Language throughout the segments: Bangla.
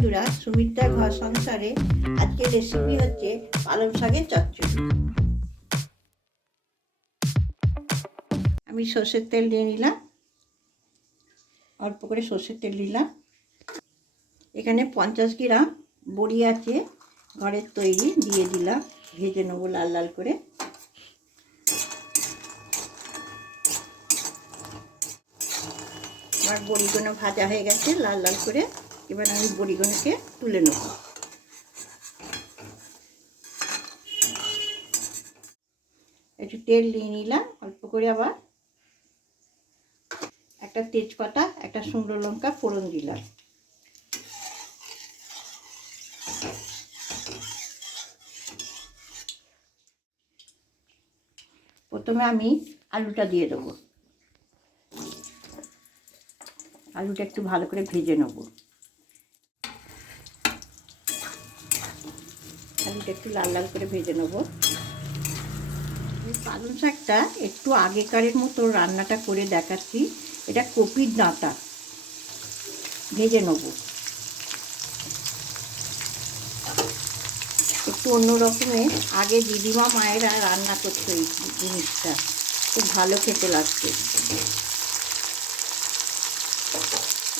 বন্ধুরা, সুমিত্রা ঘর সংসারে আজকে রেসিপি হচ্ছে পালং শাকের চচ্চড়ি। আমি সর্ষের তেল দিয়ে নিলাম, অল্প করে সর্ষের তেল দিলাম। এখানে 50 গ্রাম বড়ি আছে, ঘরের তৈরি, দিয়ে দিলাম। ভেজে নেবো লাল লাল করে। আমার বড়িগুলো ভাজা হয়ে গেছে লাল লাল করে। এবার আমি বড়িগুলোকে তুলে নেব। একটু তেল দিয়ে নিলাম অল্প করে, আবার একটা তেজপাতা, একটা শুকনো লঙ্কা ফোড়ন দিলাম। প্রথমে আমি আলুটা দিয়ে দেবো। আলুটা একটু ভালো করে ভেজে নেব। আলুটা একটু লাল লাল করে ভেজে নেব। পালং শাকটা একটু আগেকারের মতো রান্নাটা করে দেখাচ্ছি। এটা কপির ডাঁটা ভেজে নেব। একটু অন্য রকমের, আগে দিদিমা মায়েরা রান্না করতো এই জিনিসটা, খুব ভালো খেতে লাগছে।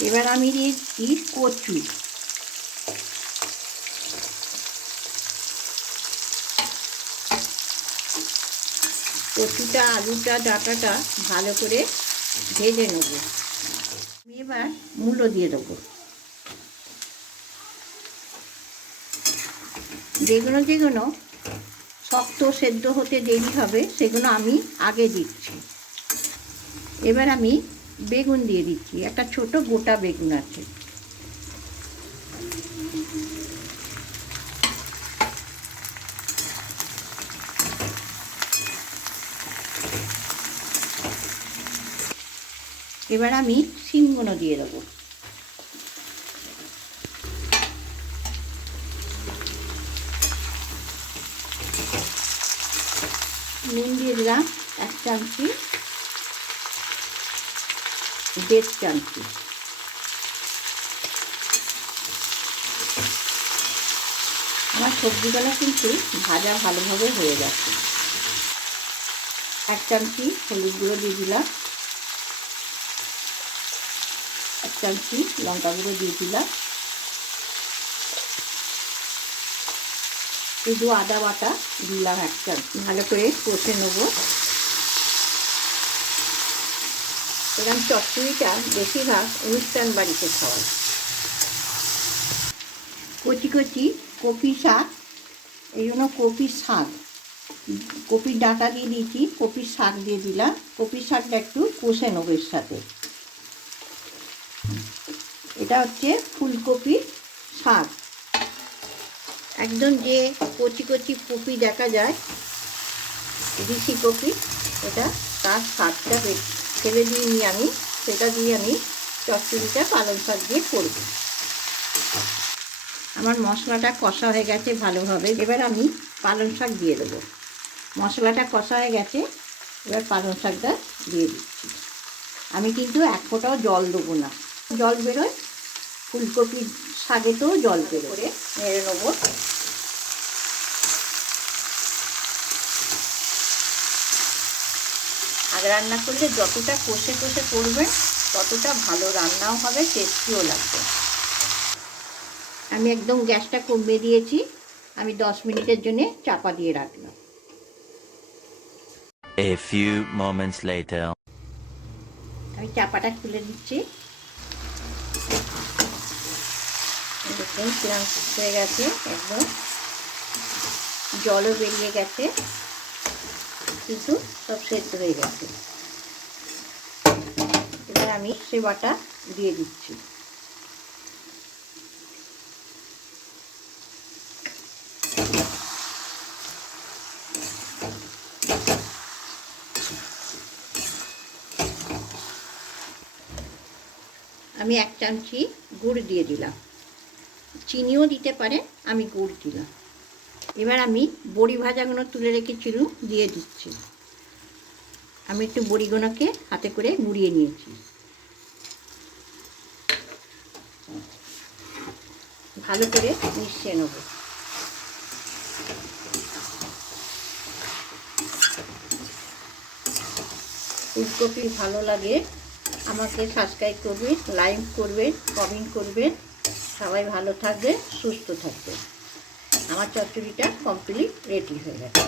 এবার আমি দিয়েছি কচু। কচুটা, আলুটা, ডাঁটাটা ভালো করে ভেজে নেব। আমি এবার মূলো দিয়ে দেবো। যেগুলো যেগুলো শক্ত সেদ্ধ হতে দেরি হবে সেগুলো আমি আগে দিচ্ছি। এবার আমি বেগুন দিয়ে দিচ্ছি, একটা ছোট গোটা বেগুন আছে। এবার আমি শিমগুলো দিয়ে দেবো। নুন দিয়ে দিলাম 1 চামচি, 1.5 চামচি। আমার সবজিগুলো কিন্তু ভাজা ভালোভাবে হয়ে যাচ্ছে। 1 চামচি হলুদ গুঁড়ো দিয়ে দিলাম, 1 চামচি লঙ্কা গুঁড়ো দিয়ে দিলাম। শুধু আদা বাটা দিলাম 1 চামচি। ভালো করে কষে নেবো। এরকম চচ্চড়িটা বেশিরভাগ অনুষ্ঠান বাড়িতে খাওয়ায়। কচি কচি কপি শাক, এই জন্য কপির শাক, কপির ডাঁটা দিয়ে দিয়েছি, কপির শাক দিয়ে দিলাম। কপির শাকটা একটু কষে নেবো এর সাথে। এটা হচ্ছে ফুলকপির শাক, একদম যে কচি কচি কপি দেখা যায়, ঋষি কপি, এটা তার শাকটা ফেলে দিইনি আমি, সেটা দিয়ে আমি চচ্চড়িটা পালং শাক দিয়ে করব। আমার মশলাটা কষা হয়ে গেছে ভালোভাবে। এবার আমি পালং শাক দিয়ে দেবো। মশলাটা কষা হয়ে গেছে, এবার পালং শাকটা দিয়ে দিচ্ছি। আমি কিন্তু এক ফোঁটাও জল দেবো না, জল বেরোয় ফুলকপির শাকেতেও জল বেরোয়। নেড়ে নেবো। আগে রান্না করলে যতটা কষে কষে করবেন ততটা ভালো রান্নাও হবে, টেস্টিও লাগবে। আমি একদম গ্যাসটা কমিয়ে দিয়েছি। আমি 10 মিনিটের জন্য চাপা দিয়ে রাখলাম। A few moments later. আমি চাপাটা খুলে দিচ্ছি। দেখুন কিরম হয়ে গেছে, একদম জলও বেরিয়ে গেছে, কিন্তু সব সেদ্ধ হয়ে গেছে। এবার আমি সেবাটা দিয়ে দিচ্ছি। আমি 1 চামচি গুড় দিয়ে দিলাম, চিনিও দিতে পারে, আমি গুড় দিলাম। এবার আমি বড়ি ভাজাগুলো তুলে রেখেছিলাম দিয়ে দিচ্ছি। আমি একটু বড়িগুলোকে হাতে করে গুঁড়িয়ে নিয়েছি। ভালো করে মিশিয়ে নেব। ফুলকপি ভালো লাগে আমাকে সাবস্ক্রাইব করবে, লাইক করবে, কমেন্ট করবে। সবাই ভালো থাকবে, সুস্থ থাকবে। আমার চচ্চড়িটা কমপ্লিট রেডি হয়ে গেছে।